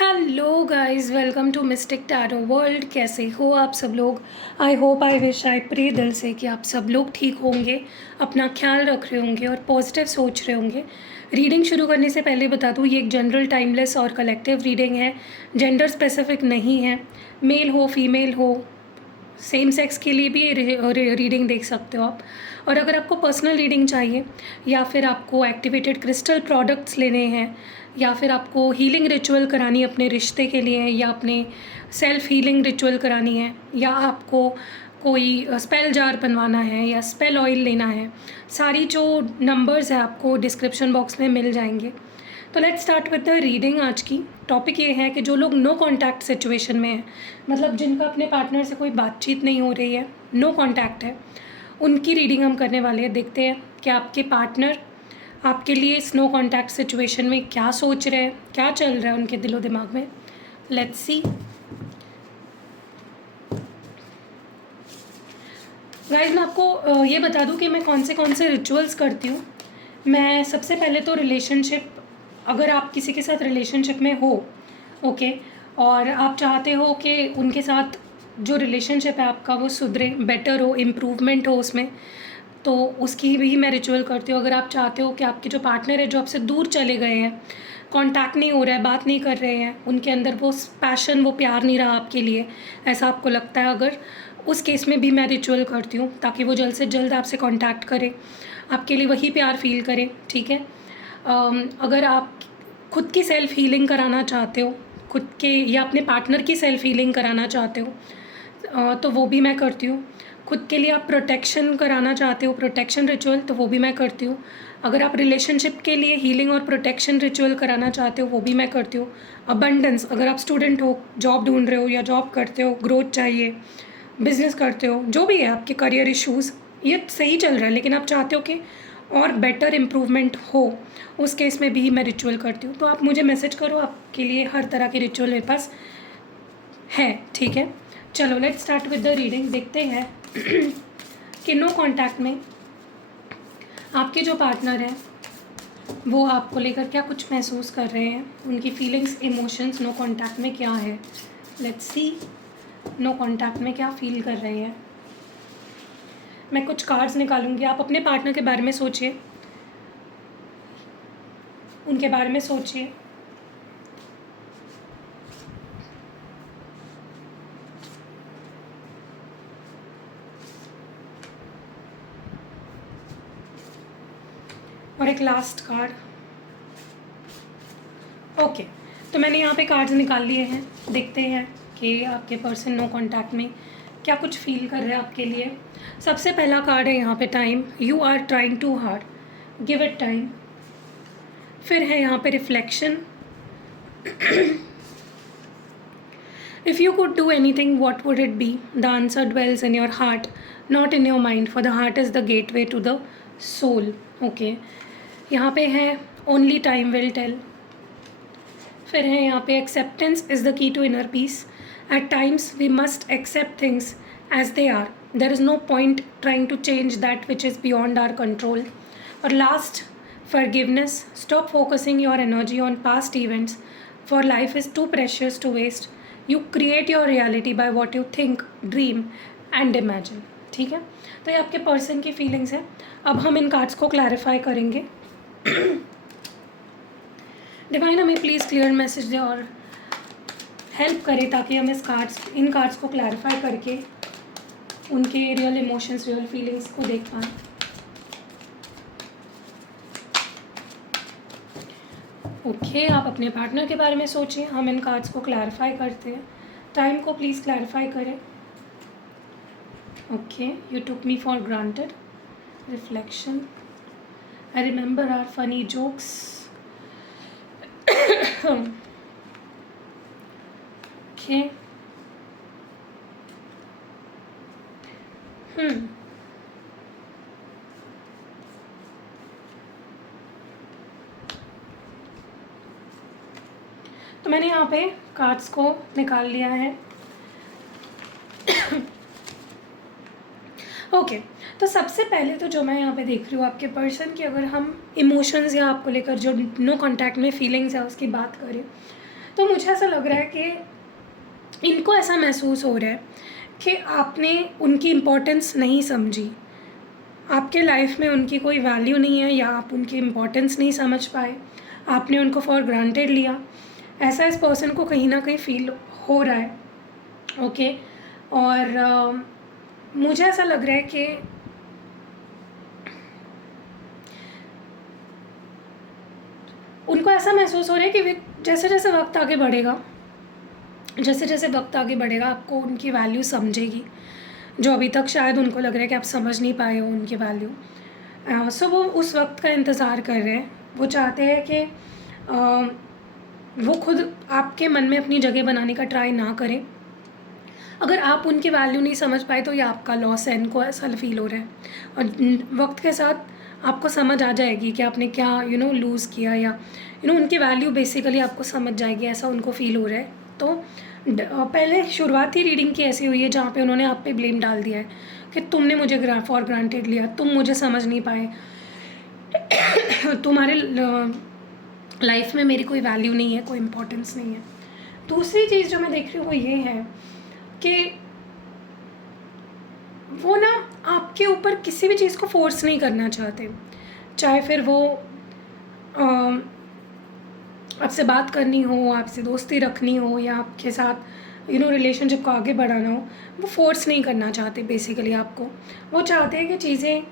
Hello guys, welcome to mystic tarot world. कैसे हो आप सब लोग? I hope, I wish, I pray दिल से कि आप सब लोग ठीक होंगे, अपना ख्याल रख रहे होंगे और पॉजिटिव सोच रहे होंगे। रीडिंग शुरू करने से पहले बता दूँ, ये एक जनरल, टाइमलेस और कलेक्टिव रीडिंग है। जेंडर स्पेसिफिक नहीं है। मेल हो, फीमेल हो, सेम सेक्स के लिए भी रीडिंग देख सकते हो आप। और अगर आपको पर्सनल रीडिंग चाहिए या फिर आपको एक्टिवेटेड क्रिस्टल प्रोडक्ट्स लेने हैं या फिर आपको हीलिंग रिचुअल करानी है अपने रिश्ते के लिए या अपने सेल्फ हीलिंग रिचुअल करानी है या आपको कोई स्पेल जार बनवाना है या स्पेल ऑयल लेना है, सारी जो नंबर्स हैं आपको डिस्क्रिप्शन बॉक्स में मिल जाएंगे। तो let's start with the reading. आज की टॉपिक ये है कि जो लोग नो कांटेक्ट सिचुएशन में हैं, मतलब जिनका अपने पार्टनर से कोई बातचीत नहीं हो रही है, नो कांटेक्ट है, उनकी रीडिंग हम करने वाले हैं। देखते हैं कि आपके पार्टनर आपके लिए इस नो कांटेक्ट सिचुएशन में क्या सोच रहे हैं, क्या चल रहा है उनके दिलो दिमाग में। Let's see. गाइस, मैं आपको ये बता दूं कि मैं कौन से रिचुअल्स करती हूँ। मैं सबसे पहले तो रिलेशनशिप, अगर आप किसी के साथ रिलेशनशिप में हो, ओके, और आप चाहते हो कि उनके साथ जो रिलेशनशिप है आपका वो सुधरे, बेटर हो, इम्प्रूवमेंट हो उसमें, तो उसकी भी मैं रिचुअल करती हूँ। अगर आप चाहते हो कि आपके जो पार्टनर है जो आपसे दूर चले गए हैं, कांटेक्ट नहीं हो रहा है, बात नहीं कर रहे हैं, उनके अंदर वो पैशन, वो प्यार नहीं रहा आपके लिए, ऐसा आपको लगता है, अगर उस केस में भी मैं रिचुअल करती हूँ ताकि वो जल्द से जल्द आपसे कांटेक्ट करे, आपके लिए वही प्यार फील करे, ठीक है। अगर आप खुद की सेल्फ़ हीलिंग कराना चाहते हो, खुद के या अपने पार्टनर की सेल्फ़ हीलिंग कराना चाहते हो, तो वो भी मैं करती हूँ। खुद के लिए आप प्रोटेक्शन कराना चाहते हो, प्रोटेक्शन रिचुअल, तो वो भी मैं करती हूँ। अगर आप रिलेशनशिप के लिए हीलिंग और प्रोटेक्शन रिचुअल कराना चाहते हो, वो भी मैं करती हूँ। अबंडेंस, अगर आप स्टूडेंट हो, जॉब ढूंढ रहे हो या जॉब करते हो, ग्रोथ चाहिए, बिज़नेस करते हो, जो भी है आपके करियर इश्यूज़, ये सही चल रहा है लेकिन आप चाहते हो कि और बेटर इम्प्रूवमेंट हो, उस केस में भी मैं रिचुअल करती हूँ। तो आप मुझे मैसेज करो, आपके लिए हर तरह की रिचुअल मेरे पास है, ठीक है। चलो let's start with the reading. देखते हैं कि नो कांटेक्ट में आपके जो पार्टनर हैं वो आपको लेकर क्या कुछ महसूस कर रहे हैं, उनकी फीलिंग्स, इमोशंस नो कांटेक्ट में क्या है। लेट्स सी, नो कांटेक्ट में क्या फील कर रहे हैं। मैं कुछ कार्ड्स निकालूंगी, आप अपने पार्टनर के बारे में सोचिए, उनके बारे में सोचिए। और एक लास्ट कार्ड। ओके, तो मैंने यहाँ पे कार्ड्स निकाल लिए हैं। देखते हैं कि आपके पर्सन नो कांटेक्ट में क्या कुछ फील कर रहे हैं आपके लिए। सबसे पहला कार्ड है यहाँ पे time. You are trying too hard, give it time. फिर है यहाँ पे reflection. If you could do anything what would it be? The answer dwells in your heart, not in your mind, for the heart is the gateway to the soul. Okay, यहाँ पे है only time will tell. फिर है यहाँ पे acceptance is the key to inner peace. At times we must accept things as they are, there is no point trying to change that which is beyond our control. और last, forgiveness. Stop focusing your energy on past events, for life is too precious to waste. You create your reality by what you think, dream and imagine. ठीक है, तो ये आपके person की feelings हैं। अब हम इन कार्ड्स को क्लैरिफाई करेंगे। डिवाइन हमें प्लीज़ क्लियर मैसेज दे और हेल्प करे ताकि हम इन कार्ड्स को क्लैरिफाई करके उनके रियल इमोशंस, रियल फीलिंग्स को देख पाएँ। ओके, आप अपने पार्टनर के बारे में सोचिए, हम इन कार्ड्स को क्लैरिफाई करते हैं। टाइम को प्लीज़ क्लैरिफाई करें। Okay, you took me for granted. Reflection, I remember our funny jokes. Okay, तो मैंने यहाँ पे कार्ड्स को निकाल लिया है। ओके, तो सबसे पहले तो जो मैं यहाँ पे देख रही हूँ आपके पर्सन की, अगर हम इमोशंस या आपको लेकर जो नो कांटेक्ट में फीलिंग्स है उसकी बात करें, तो मुझे ऐसा लग रहा है कि इनको ऐसा महसूस हो रहा है कि आपने उनकी इम्पोर्टेंस नहीं समझी, आपके लाइफ में उनकी कोई वैल्यू नहीं है, या आप उनकी इम्पोर्टेंस नहीं समझ पाए, आपने उनको फॉर ग्रांटेड लिया। ऐसा इस पर्सन को कहीं ना कहीं फील हो रहा है। ओके। और मुझे ऐसा लग रहा है कि उनको ऐसा महसूस हो रहा है कि जैसे जैसे वक्त आगे बढ़ेगा, जैसे जैसे वक्त आगे बढ़ेगा आपको उनकी वैल्यू समझेगी, जो अभी तक शायद उनको लग रहा है कि आप समझ नहीं पाए हो उनकी वैल्यू। सो वो उस वक्त का इंतज़ार कर रहे हैं। वो चाहते हैं कि वो खुद आपके मन में अपनी जगह बनाने का ट्राई ना करें। अगर आप उनकी वैल्यू नहीं समझ पाए तो ये आपका लॉस है, इनको ऐसा फील हो रहा है। और वक्त के साथ आपको समझ आ जाएगी कि आपने क्या लूज़ किया, या उनकी वैल्यू बेसिकली आपको समझ जाएगी, ऐसा उनको फील हो रहा है। तो पहले शुरुआती रीडिंग की ऐसी हुई है जहाँ पे उन्होंने आप पे ब्लेम डाल दिया है कि तुमने मुझे फॉर ग्रांटेड लिया, तुम मुझे समझ नहीं पाए, तुम्हारे लाइफ में मेरी कोई वैल्यू नहीं है, कोई इम्पोर्टेंस नहीं है। दूसरी चीज़ जो मैं देख रही हूँ वो ये है कि वो ना आपके ऊपर किसी भी चीज़ को फोर्स नहीं करना चाहते, चाहे फिर वो आपसे बात करनी हो, आपसे दोस्ती रखनी हो, या आपके साथ रिलेशनशिप को आगे बढ़ाना हो, वो फोर्स नहीं करना चाहते बेसिकली आपको। वो चाहते हैं कि चीज़ें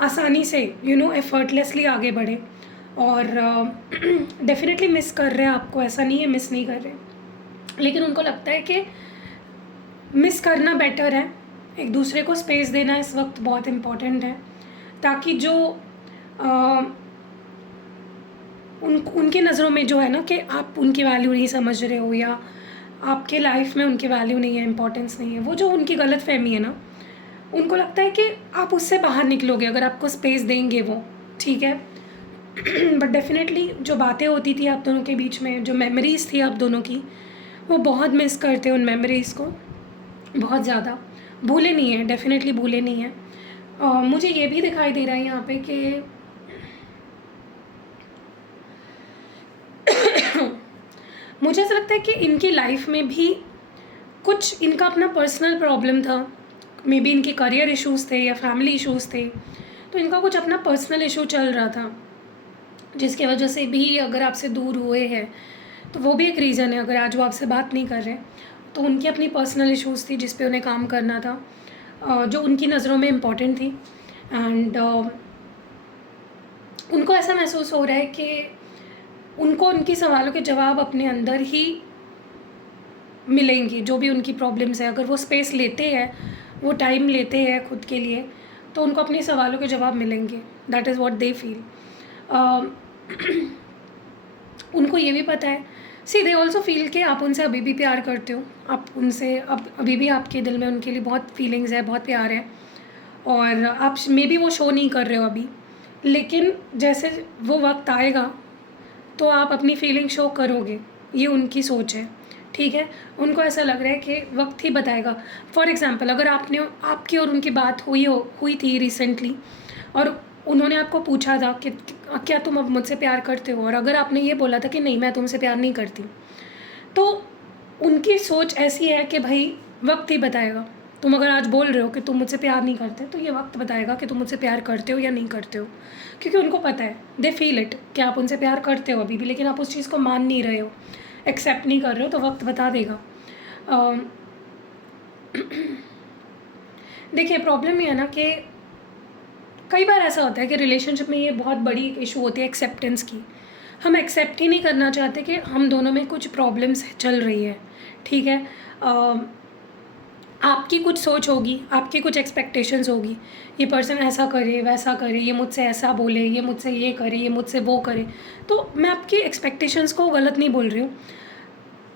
आसानी से एफर्टलेसली आगे बढ़े। और डेफिनेटली मिस कर रहे हैं आपको, ऐसा नहीं है मिस नहीं कर रहे, लेकिन उनको लगता है कि मिस करना बेटर है। एक दूसरे को स्पेस देना इस वक्त बहुत इम्पॉर्टेंट है, ताकि जो उनकी नज़रों में जो है ना कि आप उनकी वैल्यू नहीं समझ रहे हो, या आपके लाइफ में उनकी वैल्यू नहीं है, इम्पोर्टेंस नहीं है, वो जो उनकी गलत फहमी है ना, उनको लगता है कि आप उससे बाहर निकलोगे अगर आपको स्पेस देंगे वो, ठीक है। बट डेफिनेटली जो बातें होती थी आप दोनों के बीच में, जो मेमोरीज़ थी आप दोनों की, वो बहुत मिस करते हैं उन मेमोरीज़ को, बहुत ज़्यादा। भूले नहीं है, डेफिनेटली भूले नहीं है। मुझे ये भी दिखाई दे रहा है यहाँ पे कि मुझे ऐसा लगता है कि इनकी लाइफ में भी कुछ इनका अपना पर्सनल प्रॉब्लम था, मे बी इनके करियर इश्यूज़ थे या फैमिली इश्यूज़ थे, तो इनका कुछ अपना पर्सनल इशू चल रहा था, जिसकी वजह से भी अगर आपसे दूर हुए हैं, तो वो भी एक रीज़न है। अगर आज वो आपसे बात नहीं कर रहे तो उनकी अपनी पर्सनल इश्यूज़ थी जिस पे उन्हें काम करना था, जो उनकी नज़रों में इम्पॉर्टेंट थी। एंड उनको ऐसा महसूस हो रहा है कि उनको उनकी सवालों के जवाब अपने अंदर ही मिलेंगे, जो भी उनकी प्रॉब्लम्स है। अगर वो स्पेस लेते हैं, वो टाइम लेते हैं खुद के लिए, तो उनको अपने सवालों के जवाब मिलेंगे। That is what they feel. उनको ये भी पता है, सी दे ऑल्सो फील कि आप उनसे अभी भी प्यार करते हो, आप उनसे अभी भी आपके दिल में उनके लिए बहुत फीलिंग्स है, बहुत प्यार है, और आप मे बी वो शो नहीं कर रहे हो अभी, लेकिन जैसे वो वक्त आएगा तो आप अपनी फीलिंग शो करोगे, ये उनकी सोच है, ठीक है। उनको ऐसा लग रहा है कि वक्त ही बताएगा। फॉर एग्ज़ाम्पल, अगर आपकी और उनकी बात हुई थी रिसेंटली, और उन्होंने आपको पूछा था कि क्या तुम अब मुझसे प्यार करते हो, और अगर आपने ये बोला था कि नहीं मैं तुमसे प्यार नहीं करती, तो उनकी सोच ऐसी है कि भाई वक्त ही बताएगा। तुम अगर आज बोल रहे हो कि तुम मुझसे प्यार नहीं करते, तो ये वक्त बताएगा कि तुम मुझसे प्यार करते हो या नहीं करते हो, क्योंकि उनको पता है, दे फील इट, कि आप उनसे प्यार करते हो अभी भी, लेकिन आप उस चीज़ को मान नहीं रहे हो, एक्सेप्ट नहीं कर रहे हो, तो वक्त बता देगा। देखिए प्रॉब्लम ये है ना कि कई बार ऐसा होता है कि रिलेशनशिप में ये बहुत बड़ी इशू होती है एक्सेप्टेंस की। हम एक्सेप्ट ही नहीं करना चाहते कि हम दोनों में कुछ प्रॉब्लम्स चल रही है, ठीक है। आपकी कुछ सोच होगी, आपकी कुछ एक्सपेक्टेशंस होगी, ये पर्सन ऐसा करे वैसा करे, ये मुझसे ऐसा बोले, ये मुझसे ये करे, ये मुझसे वो करे। तो मैं आपकी एक्सपेक्टेशंस को गलत नहीं बोल रही हूँ,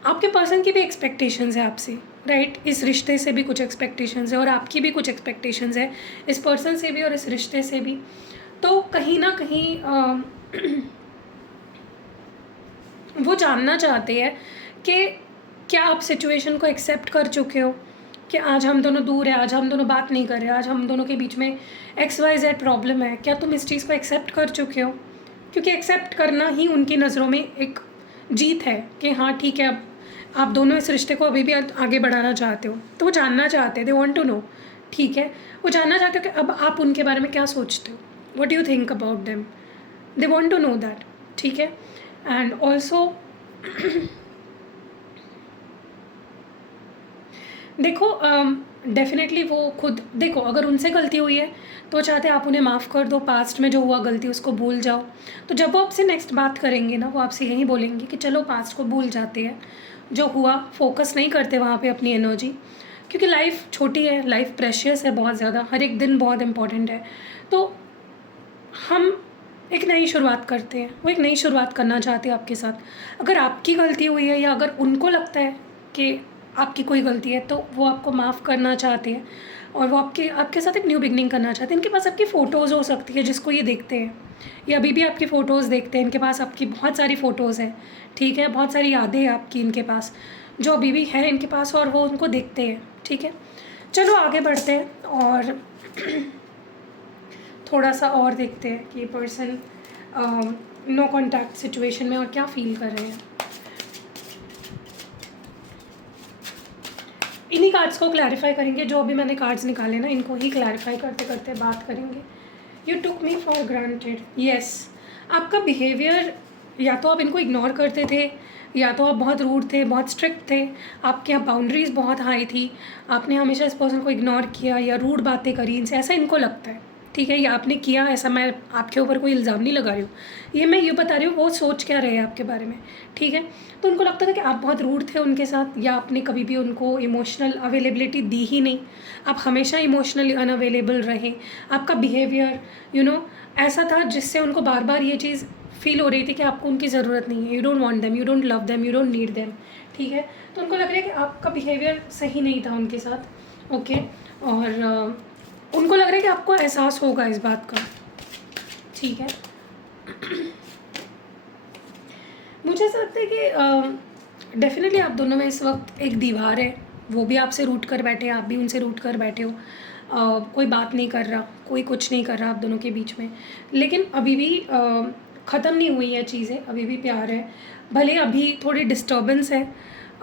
आपके पर्सन की भी एक्सपेक्टेशंस है आपसे, राइट। इस रिश्ते से भी कुछ एक्सपेक्टेशंस है, और आपकी भी कुछ एक्सपेक्टेशंस है इस पर्सन से भी और इस रिश्ते से भी। तो कहीं ना कहीं वो जानना चाहते हैं कि क्या आप सिचुएशन को एक्सेप्ट कर चुके हो कि आज हम दोनों दूर हैं, आज हम दोनों बात नहीं कर रहे, आज हम दोनों के बीच में XYZ प्रॉब्लम है, क्या तुम इस चीज़ को एक्सेप्ट कर चुके हो? क्योंकि एक्सेप्ट करना ही उनकी नज़रों में एक जीत है कि हाँ ठीक है, अब आप दोनों इस रिश्ते को अभी भी आगे बढ़ाना चाहते हो, तो वो जानना चाहते हैं, दे वांट टू नो, ठीक है। वो जानना चाहते हो कि अब आप उनके बारे में क्या सोचते हो, what do you think about them, they want to know that, ठीक है। एंड ऑल्सो देखो डेफिनेटली वो खुद देखो, अगर उनसे गलती हुई है तो चाहते आप उन्हें माफ़ कर दो, पास्ट में जो हुआ गलती उसको भूल जाओ। तो जब वो आपसे नेक्स्ट बात करेंगे ना, वो आपसे यही बोलेंगे कि चलो पास्ट को भूल जाते हैं, जो हुआ फोकस नहीं करते वहाँ पे अपनी एनर्जी, क्योंकि लाइफ छोटी है, लाइफ प्रेशियस है बहुत ज़्यादा, हर एक दिन बहुत इंपॉर्टेंट है। तो हम एक नई शुरुआत करते हैं, वो एक नई शुरुआत करना चाहते हैं आपके साथ। अगर आपकी गलती हुई है या अगर उनको लगता है कि आपकी कोई गलती है, तो वो आपको माफ़ करना चाहते हैं और वो आपके आपके साथ एक न्यू बिगनिंग करना चाहते हैं। इनके पास आपकी फ़ोटोज़ हो सकती है जिसको ये देखते हैं, ये अभी भी आपकी फ़ोटोज़ देखते हैं, इनके पास आपकी बहुत सारी फ़ोटोज़ हैं, ठीक है, बहुत सारी यादें हैं आपकी इनके पास, जो अभी भी हैं इनके पास, और वो उनको देखते हैं, ठीक है। चलो आगे बढ़ते हैं और थोड़ा सा और देखते हैं कि ये पर्सन नो कॉन्टैक्ट सिचुएशन में और क्या फील कर रहे हैं। इन्हीं कार्ड्स को क्लैरिफाई करेंगे, जो अभी मैंने कार्ड्स निकाले ना, इनको ही क्लैरिफाई करते करते बात करेंगे। You took me for granted, yes. आपका बिहेवियर, या तो आप इनको इग्नोर करते थे, या तो आप बहुत रूड थे, बहुत स्ट्रिक्ट थे, आपके यहाँ बाउंड्रीज़ बहुत हाई थी, आपने हमेशा इस पर्सन को इग्नोर किया या रूड बातें करी इनसे, ऐसा इनको लगता है, ठीक है। ये आपने किया, ऐसा मैं आपके ऊपर कोई इल्ज़ाम नहीं लगा रही हूँ, ये मैं ये बता रही हूँ वो सोच क्या रहे आपके बारे में, ठीक है। तो उनको लगता था कि आप बहुत रूड थे उनके साथ, या आपने कभी भी उनको इमोशनल अवेलेबिलिटी दी ही नहीं, आप हमेशा इमोशनली अनअवेलेबल रहे। आपका बिहेवियर ऐसा था जिससे उनको बार बार ये चीज़ फील हो रही थी कि आपको उनकी ज़रूरत नहीं है, you don't want them, you don't love them, you don't need them, ठीक है। तो उनको लग रहा है कि आपका बिहेवियर सही नहीं था उनके साथ, ओके। और उनको लग रहा है कि आपको एहसास होगा इस बात का, ठीक है। मुझे ऐसा लगता है कि डेफिनेटली आप दोनों में इस वक्त एक दीवार है, वो भी आपसे रूठ कर बैठे हैं, आप भी उनसे रूठ कर बैठे हो। कोई बात नहीं कर रहा, कोई कुछ नहीं कर रहा आप दोनों के बीच में, लेकिन अभी भी ख़त्म नहीं हुई है चीज़ें, अभी भी प्यार है। भले अभी थोड़ी डिस्टर्बेंस है,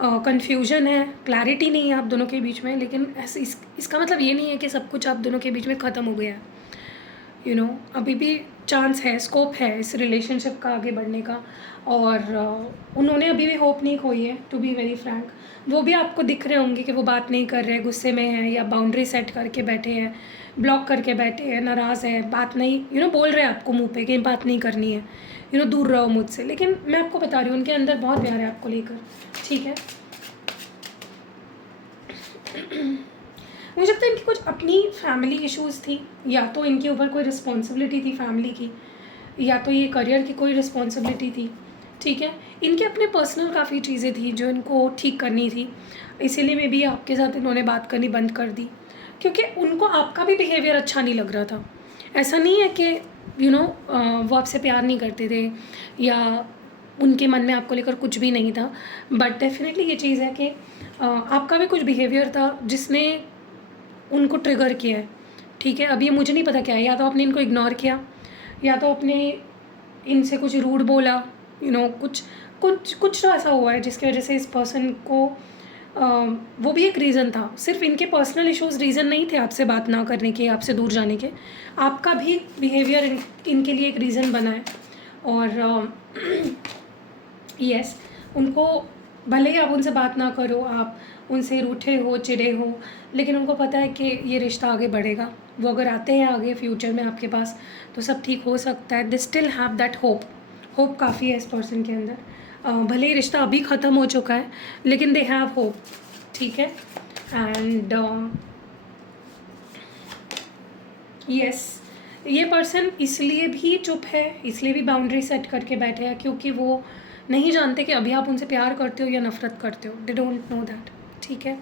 कन्फ्यूजन है, क्लैरिटी नहीं है आप दोनों के बीच में, लेकिन ऐसे इसका मतलब ये नहीं है कि सब कुछ आप दोनों के बीच में ख़त्म हो गया है। अभी भी चांस है, स्कोप है इस रिलेशनशिप का आगे बढ़ने का, और उन्होंने अभी भी होप नहीं खोई है, टू बी वेरी फ्रैंक। वो भी आपको दिख रहे होंगे कि वो बात नहीं कर रहे, गुस्से में है, या बाउंड्री सेट करके बैठे हैं, ब्लॉक करके बैठे हैं, नाराज़ है, बात नहीं बोल रहे हैं आपको मुंह पे कि बात नहीं करनी है, दूर रहो मुझसे। लेकिन मैं आपको बता रही हूँ उनके अंदर बहुत प्यार है आपको लेकर, ठीक है। मुझे लगता है इनकी कुछ अपनी फैमिली इश्यूज़ थी, या तो इनके ऊपर कोई रिस्पॉन्सिबिलिटी थी फैमिली की, या तो ये करियर की कोई रिस्पॉन्सिबिलिटी थी, ठीक है। इनके अपने पर्सनल काफ़ी चीज़ें थी जो इनको ठीक करनी थी, इसीलिए मे बी आपके साथ इन्होंने बात करनी बंद कर दी, क्योंकि उनको आपका भी बिहेवियर अच्छा नहीं लग रहा था। ऐसा नहीं है कि वो आपसे प्यार नहीं करते थे, या उनके मन में आपको लेकर कुछ भी नहीं था, बट डेफिनेटली ये चीज़ है कि आपका भी कुछ बिहेवियर था जिसने उनको ट्रिगर किया है, ठीक है। अब ये मुझे नहीं पता क्या है, या तो आपने इनको इग्नोर किया, या तो आपने इनसे कुछ रूड बोला, कुछ कुछ कुछ तो ऐसा हुआ है जिसकी वजह से इस पर्सन को वो भी एक रीज़न था, सिर्फ इनके पर्सनल इश्यूज़ रीज़न नहीं थे आपसे बात ना करने के, आपसे दूर जाने के। आपका भी बिहेवियर इनके लिए एक रीज़न बना है। और यस, उनको भले ही आप उनसे बात ना करो, आप उनसे रूठे हो, चिढ़े हो, लेकिन उनको पता है कि ये रिश्ता आगे बढ़ेगा। वो अगर आते हैं आगे फ्यूचर में आपके पास, तो सब ठीक हो सकता है। They still have that hope, hope काफ़ी है इस पर्सन के अंदर। भले ही रिश्ता अभी ख़त्म हो चुका है, लेकिन दे हैव होप, ठीक है। एंड यस, ये पर्सन इसलिए भी चुप है, इसलिए भी बाउंड्री सेट करके बैठे हैं, क्योंकि वो नहीं जानते कि अभी आप उनसे प्यार करते हो या नफ़रत करते हो। दे डोंट नो दैट, ठीक है।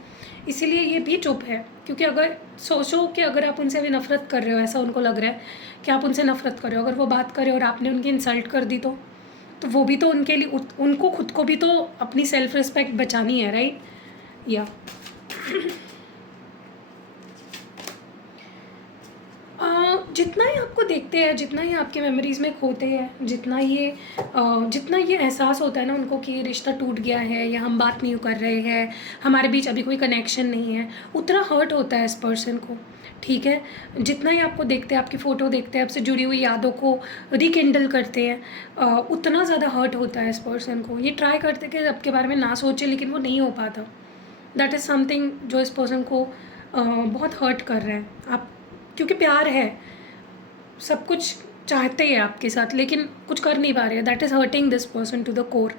इसीलिए ये भी चुप है, क्योंकि अगर सोचो कि अगर आप उनसे अभी नफ़रत कर रहे हो, ऐसा उनको लग रहा है कि आप उनसे नफ़रत कर रहे हो, अगर वो बात करे और आपने उनकी इंसल्ट कर दी, तो वो भी तो उनके लिए, उनको खुद को भी तो अपनी सेल्फ रिस्पेक्ट बचानी है, राइट। या जितना ही आपको देखते हैं, जितना ही आपके मेमोरीज़ में खोते हैं, जितना ये एहसास होता है ना उनको कि ये रिश्ता टूट गया है या हम बात नहीं कर रहे हैं, हमारे बीच अभी कोई कनेक्शन नहीं है, उतना हर्ट होता है इस पर्सन को, ठीक है। जितना ही आपको देखते हैं, आपकी फ़ोटो देखते हैं, आपसे जुड़ी हुई यादों को रिकिंडल करते हैं, उतना ज़्यादा हर्ट होता है इस पर्सन को। ये ट्राई करते कि आपके बारे में ना सोचे, लेकिन वो नहीं हो पाता। दैट इज़ समथिंग जो इस पर्सन को बहुत हर्ट कर रहा है। आप, क्योंकि प्यार है, सब कुछ चाहते हैं आपके साथ, लेकिन कुछ कर नहीं पा रहे हैं। That is hurting this person to the core,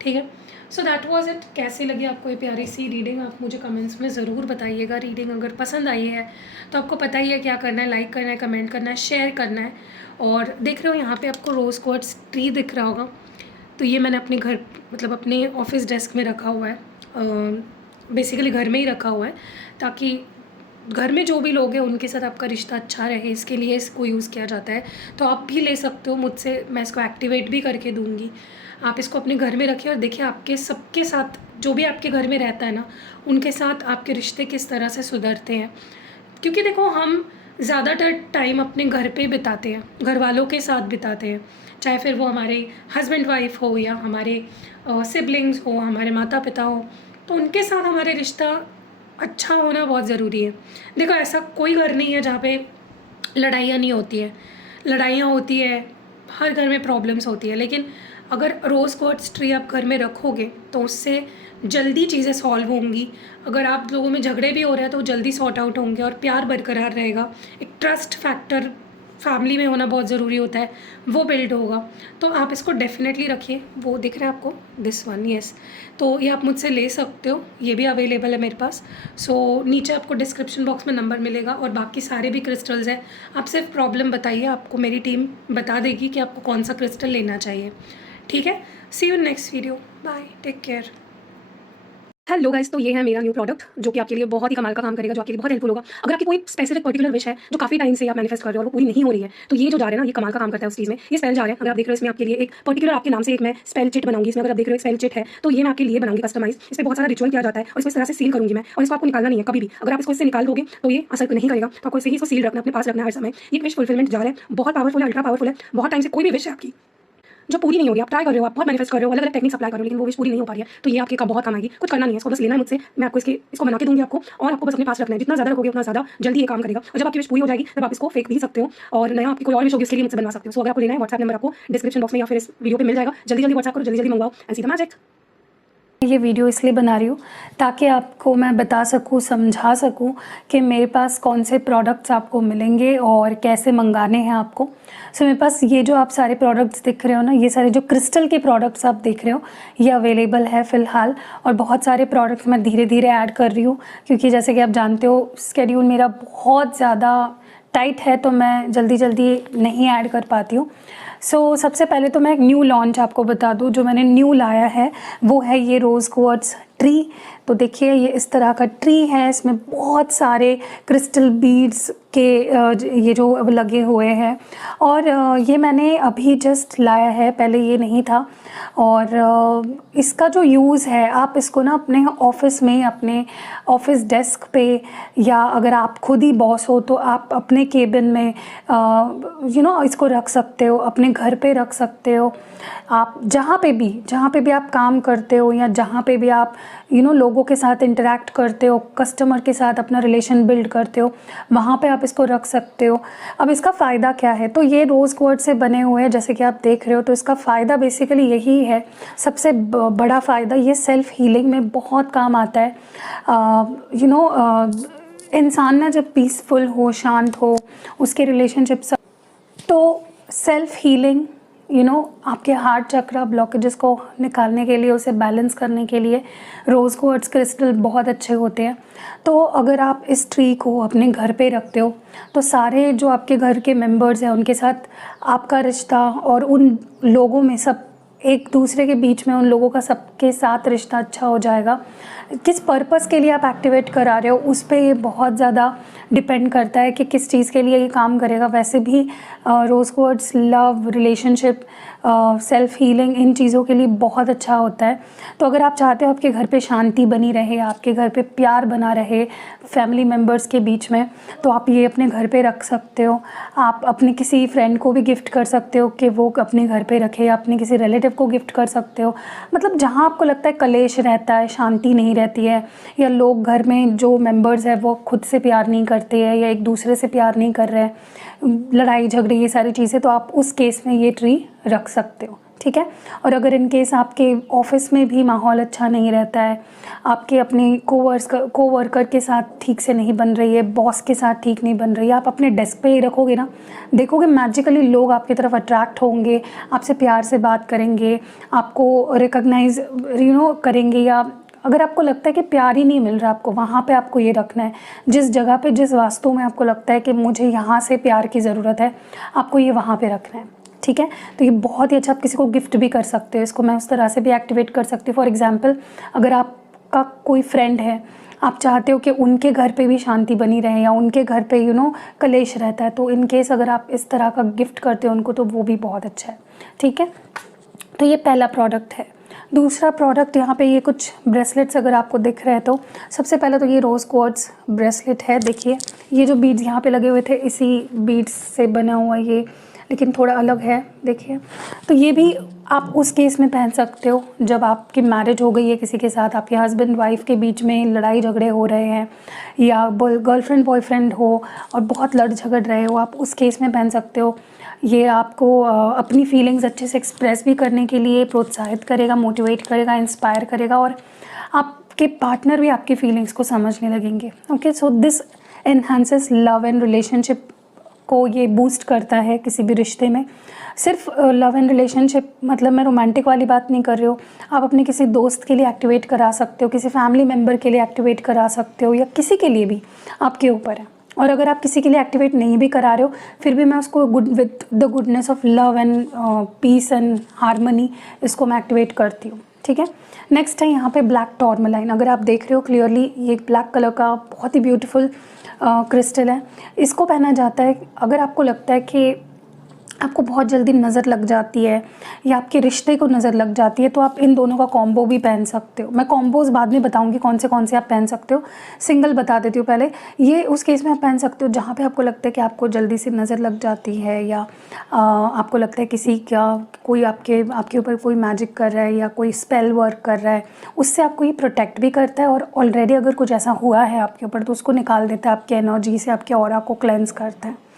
ठीक है। So that was it. कैसी लगी आपको ये प्यारी सी रीडिंग, आप मुझे कमेंट्स में ज़रूर बताइएगा। रीडिंग अगर पसंद आई है तो आपको पता ही है क्या करना है, लाइक करना है, कमेंट करना है, शेयर करना है। और देख रहे हो यहाँ पे आपको रोज़ क्वार्ट्ज ट्री दिख रहा होगा, तो ये मैंने अपने घर, मतलब अपने ऑफिस डेस्क में रखा हुआ है। बेसिकली घर में ही रखा हुआ है, ताकि घर में जो भी लोग हैं उनके साथ आपका रिश्ता अच्छा रहे, इसके लिए इसको यूज़ किया जाता है। तो आप भी ले सकते हो मुझसे, मैं इसको एक्टिवेट भी करके दूँगी। आप इसको अपने घर में रखिए और देखिए आपके सबके साथ, जो भी आपके घर में रहता है ना, उनके साथ आपके रिश्ते किस तरह से सुधरते हैं। क्योंकि देखो, हम ज़्यादातर टाइम अपने घर पे बिताते हैं, घर वालों के साथ बिताते हैं, चाहे फिर वो हमारे हस्बैंड वाइफ हो या हमारे सिबलिंग्स हो, हमारे माता पिता हो, तो उनके साथ हमारे रिश्ता अच्छा होना बहुत ज़रूरी है। देखो, ऐसा कोई घर नहीं है जहाँ पे लड़ाइयाँ नहीं होती है। लड़ाइयाँ होती है, हर घर में प्रॉब्लम्स होती है, लेकिन अगर रोज़ क्वार्ट्ज ट्री आप घर में रखोगे तो उससे जल्दी चीज़ें सॉल्व होंगी। अगर आप लोगों में झगड़े भी हो रहे हैं तो जल्दी सॉर्ट आउट होंगे और प्यार बरकरार रहेगा। एक ट्रस्ट फैक्टर फैमिली में होना बहुत ज़रूरी होता है, वो बिल्ड होगा। तो आप इसको डेफिनेटली रखिए। वो दिख रहा है आपको, दिस वन, यस। तो ये आप मुझसे ले सकते हो, ये भी अवेलेबल है मेरे पास। सो नीचे आपको डिस्क्रिप्शन बॉक्स में नंबर मिलेगा और बाकी सारे भी क्रिस्टल्स हैं। आप सिर्फ प्रॉब्लम बताइए, आपको मेरी टीम बता देगी कि आपको कौन सा क्रिस्टल लेना चाहिए, ठीक है। See you next video, bye, take care. Hello guys, तो ये है मेरा न्यू प्रोडक्ट जो कि आपके लिए बहुत ही कमाल का काम करेगा, जो आपके लिए बहुत हेल्पफुल होगा। अगर आपकी कोई स्पेसिफिक पर्टिकुलर विश है जो काफी टाइम से आप मैनिफेस्ट कर रहे हो और वो पूरी नहीं हो रही है, तो ये जो जा रहा है ना, ये कमाल का काम करता है उस चीज़ में। ये स्पेल जा रहा है, अगर आप देख रहे हो इसमें आपके लिए एक पर्टिकुलर आपके नाम से एक मैं स्पेल चिट बनाऊंगी। इसमें अगर आप देख रहे हो स्पेल चिट है, तो ये मैं आपके लिए बनाऊंगी कस्टमाइज। इस पर बहुत सारा रिचुअल किया जाता है और इसको इस तरह से सील करूंगी मैं, और इसको आपको निकालना नहीं है कभी भी। अगर आप इसको इससे निकाल दोगे तो ये असर नहीं करेगा, तो आपको इसे ही इसको सील रखना, अपने पास रखना हर समय। ये विश फुलफिलमेंट जा रहा है, बहुत पावरफुल है, अल्ट्रा पावरफुल है। बहुत टाइम से कोई भी विश है आपकी जो पूरी नहीं हो रही, आप ट्राई कर रहे हो, आप बहुत मैनिफेस्ट कर रहे हो, अलग अलग टेक्निक्स अप्लाई कर रहे हो, लेकिन वो विश पूरी नहीं हो पा रही है, तो ये आपके का बहुत काम आएगी। कुछ करना नहीं है, इसको बस लेना है मुझसे, मैं आपको इसको बना के दूंगी आपको, और आपको बस अपने पास रखना है। जितना ज़्यादा रखोगे उतना ज़्यादा जल्दी ये काम करेगा, और जब आपकी विश पूरी हो जाएगी तब आप इसको फेंक भी सकते हो और नया आपकी कोई और विश होगी उसके लिए मुझसे बनवा सकते हो। सो अगर आपको लेना है, व्हाट्सएप नंबर आपको डिस्क्रिप्शन बॉक्स में या फिर इस वीडियो पे मिल जाएगा। जल्दी जल्दी व्हाट्सएप करो, जल्दी जल्दी मंगवाओ एंड सी द मैजिक। ये वीडियो इसलिए बना रही हूँ ताकि आपको मैं बता सकूँ, समझा सकूँ कि मेरे पास कौन से प्रोडक्ट्स आपको मिलेंगे और कैसे मंगाने हैं आपको। सो मेरे पास ये जो आप सारे प्रोडक्ट्स दिख रहे हो ना, ये सारे जो क्रिस्टल के प्रोडक्ट्स आप देख रहे हो, ये अवेलेबल है फ़िलहाल। और बहुत सारे प्रोडक्ट्स मैं धीरे धीरे ऐड कर रही हूँ, क्योंकि जैसे कि आप जानते हो स्केड्यूल मेरा बहुत ज़्यादा टाइट है, तो मैं जल्दी जल्दी नहीं ऐड कर पाती हूँ। सो सबसे पहले तो मैं एक न्यू लॉन्च आपको बता दूँ। जो मैंने न्यू लाया है वो है ये रोज़ क्वार्ट्ज ट्री। तो देखिए, ये इस तरह का ट्री है, इसमें बहुत सारे क्रिस्टल बीड्स के ये जो लगे हुए हैं, और ये मैंने अभी जस्ट लाया है, पहले ये नहीं था। और इसका जो यूज़ है, आप इसको ना अपने ऑफिस में, अपने ऑफिस डेस्क पे, या अगर आप खुद ही बॉस हो तो आप अपने केबिन में इसको रख सकते हो, अपने घर पे रख सकते हो। आप जहाँ पे भी आप काम करते हो या जहाँ पे भी आप लोगों के साथ इंटरेक्ट करते हो, कस्टमर के साथ अपना रिलेशन बिल्ड करते हो, वहाँ पे आप इसको रख सकते हो। अब इसका फ़ायदा क्या है, तो ये रोज़ क्वार्ट्ज से बने हुए हैं जैसे कि आप देख रहे हो। तो इसका फ़ायदा बेसिकली यही है, सबसे बड़ा फ़ायदा, ये सेल्फ़ हीलिंग में बहुत काम आता है। इंसान ना जब पीसफुल हो, शांत हो, उसके रिलेशनशिप से, तो सेल्फ़ हीलिंग आपके हार्ट चक्रा ब्लॉकेजेस को निकालने के लिए, उसे बैलेंस करने के लिए रोज़ क्वार्ट्ज क्रिस्टल बहुत अच्छे होते हैं। तो अगर आप इस ट्री को अपने घर पे रखते हो तो सारे जो आपके घर के मेंबर्स हैं उनके साथ आपका रिश्ता, और उन लोगों में सब एक दूसरे के बीच में उन लोगों का सबके साथ रिश्ता अच्छा हो जाएगा। किस पर्पस के लिए आप एक्टिवेट करा रहे हो उस पे ये बहुत ज़्यादा डिपेंड करता है कि किस चीज़ के लिए ये काम करेगा। वैसे भी rose quartz love, relationship, self healing, इन चीज़ों के लिए बहुत अच्छा होता है। तो अगर आप चाहते हो आपके घर पे शांति बनी रहे, आपके घर पे प्यार बना रहे फैमिली मेम्बर्स के बीच में, तो आप ये अपने घर पे रख सकते हो। आप अपने किसी फ्रेंड को भी गिफ्ट कर सकते हो कि वो अपने घर पे रखे, या अपने किसी रिलेटिव को गिफ्ट कर सकते हो। मतलब जहाँ आपको लगता है कलेश रहता है, शांति नहीं रहती है, या लोग घर में जो मेंबर्स हैं वो खुद से प्यार नहीं करते हैं या एक दूसरे से प्यार नहीं कर रहे हैं, लड़ाई झगड़े ये सारी चीज़ें, तो आप उस केस में ये ट्री रख सकते हो, ठीक है। और अगर इन केस आपके ऑफिस में भी माहौल अच्छा नहीं रहता है, आपके अपने कोवर्कर के साथ ठीक से नहीं बन रही है, बॉस के साथ ठीक नहीं बन रही है, आप अपने डेस्क पे ही रखोगे ना, देखोगे मैजिकली लोग आपकी तरफ अट्रैक्ट होंगे, आपसे प्यार से बात करेंगे, आपको रिकॉग्नाइज करेंगे। या अगर आपको लगता है कि प्यार ही नहीं मिल रहा आपको, वहाँ पे आपको ये रखना है। जिस जगह पे, जिस वास्तु में आपको लगता है कि मुझे यहाँ से प्यार की ज़रूरत है, आपको ये वहाँ पे रखना है, ठीक है। तो ये बहुत ही अच्छा, आप किसी को गिफ्ट भी कर सकते हो इसको, मैं उस तरह से भी एक्टिवेट कर सकती हूँ। फॉर एग्जांपल, अगर आपका कोई फ्रेंड है, आप चाहते हो कि उनके घर पे भी शांति बनी रहे, या उनके घर पे कलेश रहता है, तो इन केस अगर आप इस तरह का गिफ्ट करते हो उनको, तो वो भी बहुत अच्छा है, ठीक है। तो ये पहला प्रोडक्ट है। दूसरा प्रोडक्ट, यहाँ पे ये कुछ ब्रेसलेट्स अगर आपको दिख रहे हैं, तो सबसे पहले तो ये रोज़ क्वार्ट्ज़ ब्रेसलेट है। देखिए ये जो बीड्स यहाँ पे लगे हुए थे, इसी बीड्स से बना हुआ ये, लेकिन थोड़ा अलग है, देखिए। तो ये भी आप उस केस में पहन सकते हो जब आपकी मैरिज हो गई है किसी के साथ, आपके हस्बैंड वाइफ के बीच में लड़ाई झगड़े हो रहे हैं, या गर्लफ्रेंड बॉयफ्रेंड हो और बहुत लड़ झगड़ रहे हो, आप उस केस में पहन सकते हो। ये आपको अपनी फीलिंग्स अच्छे से एक्सप्रेस भी करने के लिए प्रोत्साहित करेगा, मोटिवेट करेगा, इंस्पायर करेगा, और आपके पार्टनर भी आपकी फीलिंग्स को समझने लगेंगे। Okay, so this enhances love and relationship को ये बूस्ट करता है किसी भी रिश्ते में। सिर्फ लव एंड रिलेशनशिप मतलब मैं रोमांटिक वाली बात नहीं कर रही हूँ, आप अपने किसी दोस्त के लिए एक्टिवेट करा सकते हो, किसी फैमिली मेम्बर के लिए एक्टिवेट करा सकते हो, या किसी के लिए भी, आपके ऊपर है। और अगर आप किसी के लिए एक्टिवेट नहीं भी करा रहे हो, फिर भी मैं उसको with the goodness of love and peace and harmony, इसको मैं एक्टिवेट करती हूँ, ठीक है। नेक्स्ट है यहाँ पे ब्लैक टॉर्मलाइन। अगर आप देख रहे हो क्लियरली, ये ब्लैक कलर का बहुत ही ब्यूटीफुल क्रिस्टल है। इसको पहना जाता है अगर आपको लगता है कि आपको बहुत जल्दी नज़र लग जाती है, या आपके रिश्ते को नज़र लग जाती है, तो आप इन दोनों का कॉम्बो भी पहन सकते हो। मैं कॉम्बोज बाद में बताऊंगी कौन से आप पहन सकते हो, सिंगल बता देती हूँ पहले। ये उस केस में आप पहन सकते हो जहाँ पे आपको लगता है कि आपको जल्दी से नज़र लग जाती है, या आपको लगता है किसी का कोई आपके ऊपर कोई मैजिक कर रहा है, या कोई स्पेल वर्क कर रहा है, उससे आपको ये प्रोटेक्ट भी करता है। और ऑलरेडी अगर कुछ ऐसा हुआ है आपके ऊपर, तो उसको निकाल देता है आपकी एनर्जी से, आपके ऑरा को क्लेंस करता है।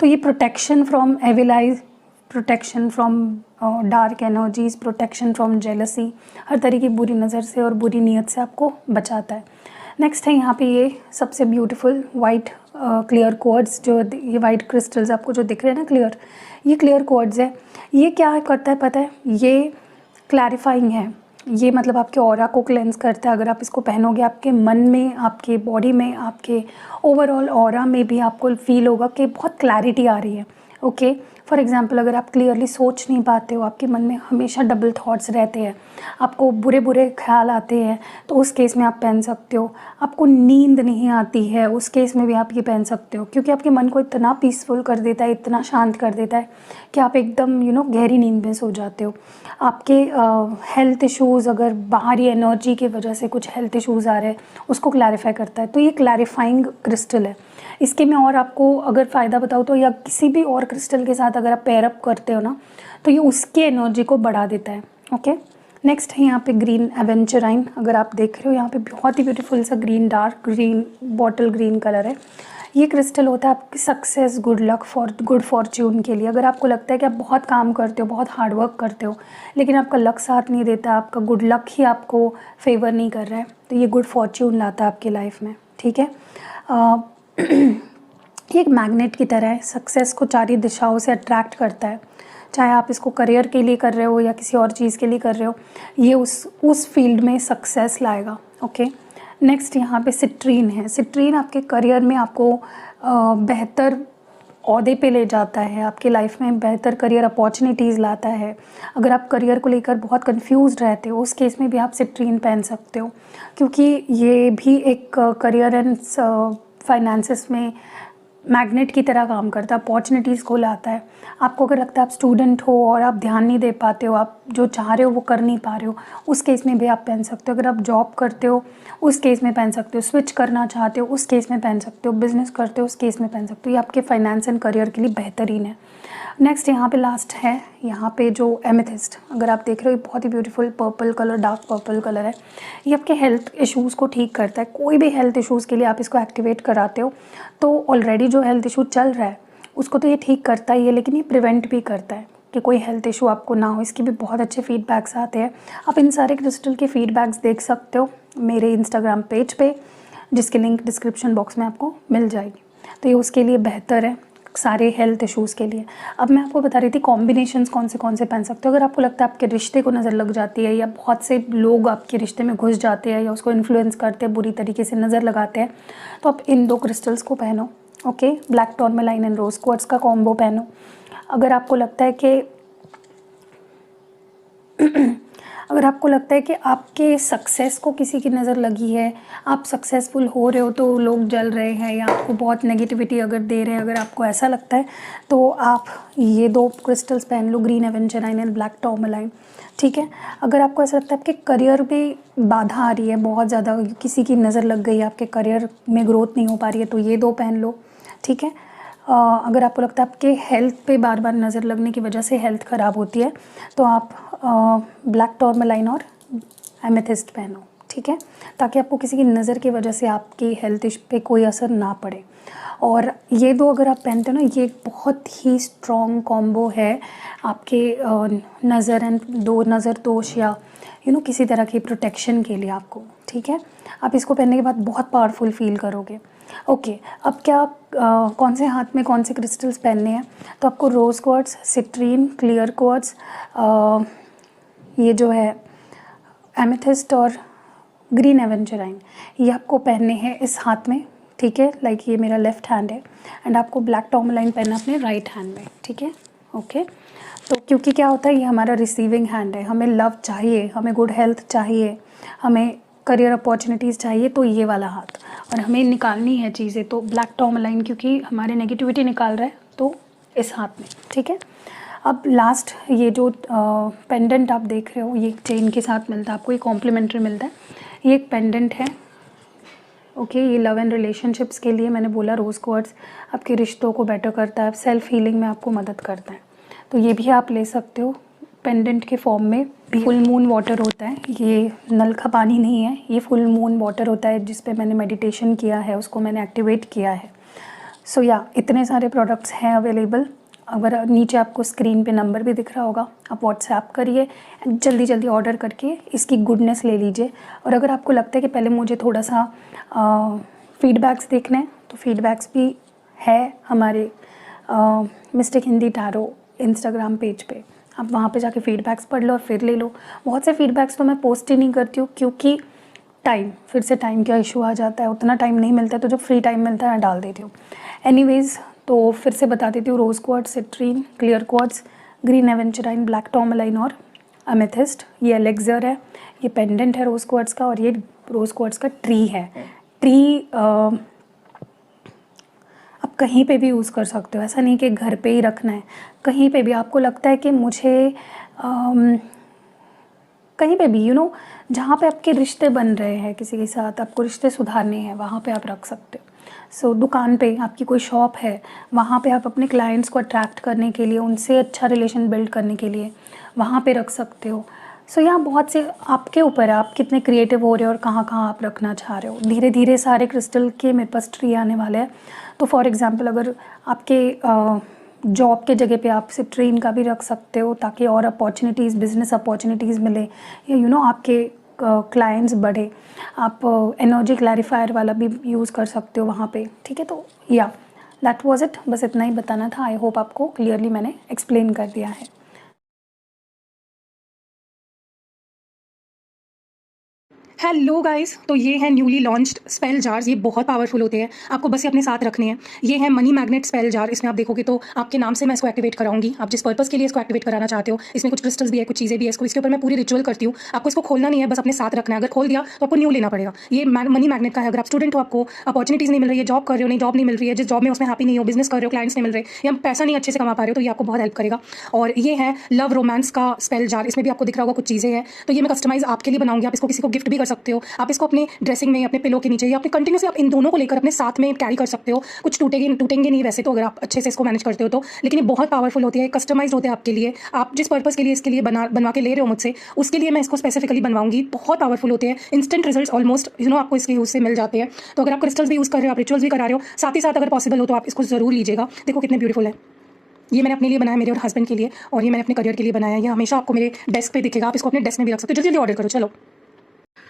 तो ये protection from evil eyes, protection from dark energies, protection from jealousy, हर तरह की बुरी नज़र से और बुरी नीयत से आपको बचाता है। नेक्स्ट है यहाँ पे ये सबसे ब्यूटीफुल वाइट क्लियर क्वार्ट्ज, जो ये वाइट क्रिस्टल्स आपको जो दिख रहे हैं ना क्लियर, ये क्लियर क्वार्ट्ज है। ये क्या करता है पता है, ये क्लैरिफाइंग है। ये मतलब आपके ऑरा को क्लेंस करता है। अगर आप इसको पहनोगे, आपके मन में, आपके बॉडी में, आपके ओवरऑल ऑरा में भी आपको फील होगा कि बहुत क्लैरिटी आ रही है। ओके, फॉर एग्जांपल, अगर आप क्लियरली सोच नहीं पाते हो, आपके मन में हमेशा डबल थॉट्स रहते हैं, आपको बुरे बुरे ख्याल आते हैं, तो उस केस में आप पहन सकते हो। आपको नींद नहीं आती है, उस केस में भी आप ये पहन सकते हो, क्योंकि आपके मन को इतना पीसफुल कर देता है, इतना शांत कर देता है कि आप एकदम गहरी नींद में सो जाते हो। आपके हेल्थ इश्यूज़, अगर बाहरी एनर्जी की वजह से कुछ हेल्थ इश्यूज़ आ रहे हैं, उसको क्लैरिफाई करता है। तो ये क्लैरिफाइंग क्रिस्टल है। इसके मैं और आपको अगर फ़ायदा बताऊँ तो, या किसी भी और क्रिस्टल के साथ अगर आप पेयर अप करते हो ना, तो ये उसकी एनर्जी को बढ़ा देता है। ओके, नेक्स्ट है यहाँ पे ग्रीन एवेंचराइन। अगर आप देख रहे हो यहाँ पे बहुत ही ब्यूटीफुल सा green, dark green, bottle green colour है। ये क्रिस्टल होता है आपकी success, good luck, good Fortune के लिए। अगर आपको लगता है कि आप बहुत काम करते हो, बहुत हार्ड वर्क करते हो, लेकिन आपका लक साथ नहीं देता, आपका गुड लक ही आपको फेवर नहीं कर रहा है, तो ये गुड फॉर्च्यून लाता है आपकी लाइफ में, ठीक है। ये एक मैग्नेट की तरह है, सक्सेस को चारों दिशाओं से अट्रैक्ट करता है। चाहे आप इसको करियर के लिए कर रहे हो या किसी और चीज़ के लिए कर रहे हो, ये उस फील्ड में सक्सेस लाएगा। ओके, नेक्स्ट यहाँ पे सिट्रीन है। सिट्रीन आपके करियर में आपको बेहतर ओहदे पे ले जाता है, आपके लाइफ में बेहतर करियर अपॉर्चुनिटीज़ लाता है। अगर आप करियर को लेकर बहुत कंफ्यूज्ड रहते हो, उस केस में भी आप सिट्रीन पहन सकते हो, क्योंकि ये भी एक करियर एंड फाइनेंसेस में मैग्नेट की तरह काम करता है, अपॉर्चुनिटीज़ को लाता है। आपको अगर लगता है आप स्टूडेंट हो और आप ध्यान नहीं दे पाते हो, आप जो चाह रहे हो वो कर नहीं पा रहे हो, उस केस में भी आप पहन सकते हो। अगर आप जॉब करते हो उस केस में पहन सकते हो, स्विच करना चाहते हो उस केस में पहन सकते हो, बिज़नेस करते हो उस केस में पहन सकते हो। ये आपके फाइनेंस एंड करियर के लिए बेहतरीन है। नेक्स्ट यहाँ पे लास्ट है, यहाँ पे जो एमेथिस्ट, अगर आप देख रहे हो, बहुत ही beautiful purple colour, dark purple colour है। ये आपके हेल्थ इश्यूज़ को ठीक करता है। कोई भी हेल्थ इश्यूज़ के लिए आप इसको एक्टिवेट कराते हो तो ऑलरेडी जो हेल्थ इशू चल रहा है उसको तो ये ठीक करता ही है, लेकिन ये प्रिवेंट भी करता है कि कोई हेल्थ इशू आपको ना हो। इसके भी बहुत अच्छे फीडबैक्स आते हैं। आप इन सारे क्रिस्टल के फीडबैक्स देख सकते हो मेरे इंस्टाग्राम पेज पे, जिसकी लिंक डिस्क्रिप्शन बॉक्स में आपको मिल जाएगी। तो ये उसके लिए बेहतर है, सारे हेल्थ इश्यूज़ के लिए। अब मैं आपको बता रही थी कॉम्बिनेशंस कौन से पहन सकते हो। अगर आपको लगता है आपके रिश्ते को नज़र लग जाती है, या बहुत से लोग आपके रिश्ते में घुस जाते हैं या उसको इन्फ्लुएंस करते हैं, बुरी तरीके से नज़र लगाते हैं, तो आप इन 2 क्रिस्टल्स को पहनो। Okay, black tourmaline and rose quartz का कॉम्बो पहनो। अगर आपको लगता है कि अगर आपको लगता है कि आपके सक्सेस को किसी की नज़र लगी है, आप सक्सेसफुल हो रहे हो तो लोग जल रहे हैं, या आपको बहुत नेगेटिविटी अगर दे रहे हैं, अगर आपको ऐसा लगता है तो आप ये 2 क्रिस्टल्स पहन लो, ग्रीन एवेंचराइन एंड ब्लैक टूरमैलाइन। ठीक है। अगर आपको ऐसा लगता है आपके करियर में बाधा आ रही है बहुत ज़्यादा, किसी की नज़र लग गई है, आपके करियर में ग्रोथ नहीं हो पा रही है, तो ये 2 पहन लो। ठीक है। अगर आपको लगता है आपके हेल्थ पे बार बार नज़र लगने की वजह से हेल्थ ख़राब होती है, तो आप ब्लैक टूरमैलाइन और एमेथिस्ट पहनो। ठीक है, ताकि आपको किसी की नज़र की वजह से आपकी हेल्थ पे कोई असर ना पड़े। और ये 2 अगर आप पहनते हो ना, ये एक बहुत ही स्ट्रॉन्ग कॉम्बो है आपके नज़र एंड नज़र दोष या किसी तरह की प्रोटेक्शन के लिए आपको। ठीक है, आप इसको पहनने के बाद बहुत पावरफुल फील करोगे। ओके, अब क्या आप कौन से हाथ में कौन से क्रिस्टल्स पहनने हैं, तो आपको रोज़ क्वार्ट्ज, सिट्रीन, क्लियर क्वार्ट्ज, ये जो है एमेथिस्ट और ग्रीन एवेंचराइन, ये आपको पहनने हैं इस हाथ में। ठीक है, लाइक ये मेरा लेफ़्ट हैंड है, एंड आपको ब्लैक टूरमैलाइन पहनना अपने राइट हैंड में। ठीक है, ओके। तो क्योंकि क्या होता है, ये हमारा रिसीविंग हैंड है, हमें लव चाहिए, हमें गुड हेल्थ चाहिए, हमें करियर अपॉर्चुनिटीज़ चाहिए, तो ये वाला हाथ, और हमें निकालनी है चीज़ें, तो ब्लैक टूरमैलाइन क्योंकि हमारे नेगेटिविटी निकाल रहा है, तो इस हाथ में। ठीक है। अब लास्ट ये जो पेंडेंट आप देख रहे हो, ये चेन के साथ मिलता है आपको, ये कॉम्प्लीमेंट्री मिलता है। ये एक पेंडेंट है। ओके, ये लव एंड रिलेशनशिप्स के लिए मैंने बोला, रोज़ क्वार्ट्ज आपके रिश्तों को बेटर करता है, सेल्फ हीलिंग में आपको मदद करता है, तो ये भी आप ले सकते हो पेंडेंट के फॉर्म में। फुल मून वाटर होता है, ये नल का पानी नहीं है, ये फुल मून वाटर होता है, जिस पे मैंने मेडिटेशन किया है, उसको मैंने एक्टिवेट किया है। सो या इतने सारे प्रोडक्ट्स हैं अवेलेबल। अगर नीचे आपको स्क्रीन पे नंबर भी दिख रहा होगा, आप व्हाट्सएप करिए, जल्दी जल्दी ऑर्डर करके इसकी गुडनेस ले लीजिए। और अगर आपको लगता है कि पहले मुझे थोड़ा सा फीडबैक्स देखने हैं, तो फीडबैक्स भी है हमारे mistake Hindi tarot Instagram page पे, आप वहाँ पे जाके फीडबैक्स पढ़ लो और फिर ले लो। बहुत से फीडबैक्स तो मैं पोस्ट ही नहीं करती हूँ, क्योंकि फिर से टाइम का इशू आ जाता है, उतना टाइम नहीं मिलता है, तो जब फ्री टाइम मिलता है मैं डाल देती हूँ। एनीवेज़, तो फिर से बता देती हूँ, rose quartz, citrine, clear quartz, green aventurine, black tourmaline और एमेथिस्ट। ये एलेक्सर है, ये पेंडेंट है रोज़ क्वार्ट्ज का, और ये रोज़ क्वार्ट्ज का ट्री है। ट्री आप कहीं पे भी यूज़ कर सकते हो, ऐसा नहीं कि घर पे ही रखना है, कहीं पे भी आपको लगता है कि मुझे कहीं पे भी जहाँ पे आपके रिश्ते बन रहे हैं किसी के साथ, आपको रिश्ते सुधारने हैं, वहाँ पे आप रख सकते हो। सो दुकान पे, आपकी कोई शॉप है, वहाँ पे आप अपने क्लाइंट्स को अट्रैक्ट करने के लिए, उनसे अच्छा रिलेशन बिल्ड करने के लिए वहाँ पे रख सकते हो। सो यहाँ बहुत से आपके ऊपर है, आप कितने क्रिएटिव हो रहे हो और कहाँ कहाँ आप रखना चाह रहे हो। धीरे धीरे सारे क्रिस्टल के मेरे पास ट्री आने वाले हैं। तो फॉर एग्ज़ाम्पल, अगर आपके जॉब के जगह पे आप सिट्रीन का भी रख सकते हो, ताकि और अपॉर्चुनिटीज़, बिज़नेस अपॉर्चुनिटीज़ मिले, या आपके क्लाइंट्स बढ़े। आप एनर्जी क्लैरिफायर वाला भी यूज़ कर सकते हो वहाँ पे। ठीक है, तो या दैट वाज इट, बस इतना ही बताना था। आई होप आपको क्लियरली मैंने एक्सप्लेन कर दिया है। हेलो गाइस, तो ये है न्यूली लॉन्च्ड स्पेल जार्स। ये बहुत पावरफुल होते हैं, आपको बस ये अपने साथ रखने हैं। ये है मनी मैग्नेट स्पेल जार। इसमें आप देखोगे तो आपके नाम से मैं इसको एक्टिवेट कराऊंगी। आप जिस पर्पस के लिए इसको एक्टिवेट कराना चाहते हो, इसमें कुछ क्रिस्टल्स भी है, कुछ चीज़ें भी है। इसके ऊपर मैं पूरी रिचुअल करती हूँ। आपको इसको खोलना नहीं है, बस अपने साथ रखना है। अगर खोल दिया तो आपको न्यू लेना पड़ेगा। ये मनी मैग्नेट का है। अगर आप स्टूडेंट हो, आपको अपॉर्चुनिटीज़ नहीं मिल रही है, जॉब कर रहे हो, नहीं जॉब नहीं मिल रही है, जिस जॉब में उसमें हैप्पी नहीं हो, बिजनेस कर रहे हो, क्लाइंट्स नहीं मिल रहे, या पैसा नहीं अच्छे से कमा पा रहे हो, तो ये आपको बहुत हेल्प करेगा। और ये है लव रोमांस का स्पेल जार। इसमें भी आपको दिख रहा होगा कुछ चीज़ें हैं। तो ये मैं कस्टमाइज आपके लिए बनाऊंगी। आप इसको किसी को गिफ्ट भी कर सकते हो। आप इसको अपने ड्रेसिंग में, अपने पिलो के नीचे, या अपने कंटिन्यूसली आप इन दोनों को लेकर अपने साथ में कैरी कर सकते हो। कुछ टूटेंगे नहीं वैसे तो, अगर आप अच्छे से इसको मैनेज करते हो तो। लेकिन ये बहुत पावरफुल होती है, कस्टमाइज्ड होते हैं आपके लिए। आप जिस पर्पस के लिए इसके लिए बनवा के ले रहे हो मुझसे, उसके लिए मैं इसको स्पेसिफिकली बनवाऊंगी। बहुत पावरफुल होते हैं, इंस्टेंट रिजल्ट्स ऑलमोस्ट आपको इसके यूज से मिल जाते हैं। तो अगर आप क्रिस्टल्स भी यूज़ कर रहे हो, आप रिचुअल्स भी करा रहे हो, साथ ही साथ अगर पॉसिबल हो तो आप इसको जरूर लीजिएगा। देखो कितने ब्यूटीफुल है। ये मैंने अपने लिए बनाया, मेरे और हस्बैंड के लिए, और ये मैंने अपने करियर के लिए बनाया। ये हमेशा आपको मेरे डेस्क पे दिखेगा। आप इसको अपने डेस्क में भी रख सकते हो। जल्दी जल्दी ऑर्डर करो, चलो।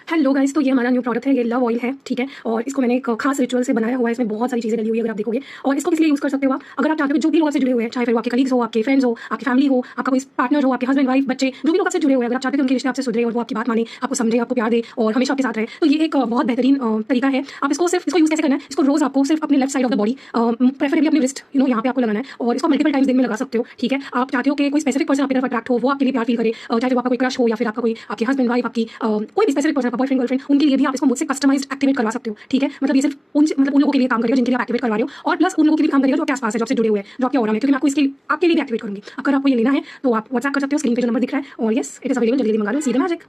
हेलो गाइस, तो ये हमारा न्यू प्रोडक्ट है। ये लव ऑयल है, ठीक है। और इसको मैंने एक खास रिचुअल से बनाया हुआ है। इसमें बहुत सारी चीज़ें डली हुई है, अगर आप देखोगे। और इसको किस लिए यूज़ कर सकते हो आप, अगर आप चाहते हो जो भी लोग आपसे जुड़े हुए हैं, चाहे फिर वो आपके कलीग्स हो, आपके फ्रेंड्स हो, आपकी फैमिली हो, आपका कोई पार्टनर हो, आपके हस्बैंड वाइफ, बच्चे, जो भी लोग आपसे जुड़े हुए हैं, अगर आप चाहते हो उनके रिश्ते आपसे सुधरे और वो आपकी बात माने, आपको समझे, आपको प्यार दे और हमेशा आपके साथ रहे, तो ये एक बहुत बेहतरीन तरीका है। आप इसको यूज़ कैसे करना है, इसको रोज आपको सिर्फ अपने left side of the body, preferably अपने रिस्ट यहाँ पे आपको लगाना है। और इसको मल्टीपल टाइम्स दिन में लगा सकते हो, ठीक है। आप चाहते हो कि कोई स्पेसिफिक पर्सन आपकी तरफ अट्रैक्ट हो, वो आपके लिए प्यार फील करे, चाहे वो आपका कोई क्रश हो, या फिर आपका कोई आपके हस्बैंड वाइफ, आपकी कोई भी स्पेसिफिक पर्सन, आपका बॉयफ्रेंड गर्लफ्रेंड, उनके लिए भी आप इसको मुझसे कस्टमाइज्ड एक्टिवेट करवा सकते हो, ठीक है। मतलब ये सिर्फ उन लोगों के लिए काम करेगा जिनके लिए आप एक्टिवेट करवा रहे हो, और प्लस उन लोगों के लिए काम करेगा जो आपके आसपास है, जो आपसे जुड़े हुए हैं, जो आपके ऑरा में, क्योंकि मैं आपको इसके आपके लिए भी एक्टिवेट करूंगी। अगर आपको ये लेना है तो आप व्हाट्सएप कर सकते हो, स्क्रीन पे जो नंबर दिख रहा है। और यस, इट इज अवेलेबल, जल्दी मंगा लो, see the magic.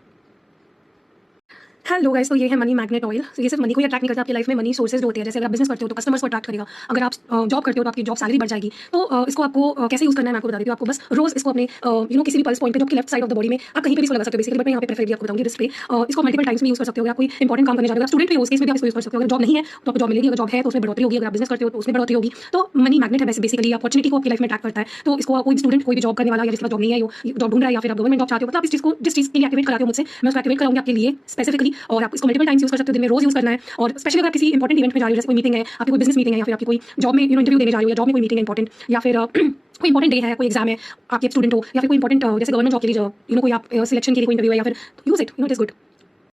Hello guys, तो ये है मनी मैग्नेट ऑयल। ये सिर्फ मनी को ही अट्रैक्ट नहीं करता, आपकी लाइफ में मनी सोर्सेज होते हैं। जैसे अगर आप बिजनेस करते हो तो कस्टमर्स को अट्रैक्ट करेगा। अगर आप जॉब करते हो तो आपकी जॉब सैलरी बढ़ जाएगी। तो इसको आपको कैसे यूज करना है मैं आपको बता देती हूँ। आपको बस रोज इसको अपने किसी भी पल्स पॉइंट पे, जो आपकी left side of the body में, आप कहीं पे भी इसको लगा सकते हो बेसिकली, बट मैं यहाँ पे प्रेफरेबली आपको बताऊंगी रिस्ट पे। इसको मल्टीपल टाइम्स में यूज कर सकते हो। आप कोई इंपॉर्टेंट काम करने जा रहे हो, स्टूडेंट भी हो, उस केस में भी आप इसको यूज कर सकते हो। अगर जॉब नहीं है तो आपको जॉब मिलेगी, अगर जॉब है तो उसमें बढ़ोतरी होगी, अगर आप बिजनेस करते हो तो उसमें बढ़ोतरी होगी। तो मनी मैग्नेट है बेसिकली, अपॉर्चुनिटी को आपकी लाइफ में अट्रैक्ट करता है। तो इसको कोई स्टूडेंट, कोई भी जॉब करने वाला, या जिसका जॉब नहीं है, जॉब ढूंढ रहा है, या फिर आप गवर्नमेंट जॉब चाहते हो, मतलब जिस चीज के लिए एक्टिवेट कराते हो मुझसे, मैं उसको एक्टिवेट कराऊंगी आपके लिए स्पेसिफिकली। और आप इसको मल्टीपल टाइम्स यूज कर सकते हो, दिन में रोज यूज करना है। और स्पेशली अगर आप किसी इंपॉर्टेंट इवेंट में जा रहे हो, जैसे कोई मीटिंग है, आपकी कोई बिजनेस मीटिंग है, या फिर आपकी कोई जॉब में इंटरव्यू देने जा रही हो, या जॉब में कोई मीटिंग है इंपॉर्टेंट, या फिर कोई इंपॉर्टेंट डे है, कोई एग्जाम है, आप एक स्टूडेंट हो, या फिर कोई इंपॉर्टेंट जैसे गवर्नमेंट जॉब के लिए कोई आप सिलेक्शन के लिए कोई इंटरव्यू है, या फिर use it, it is good.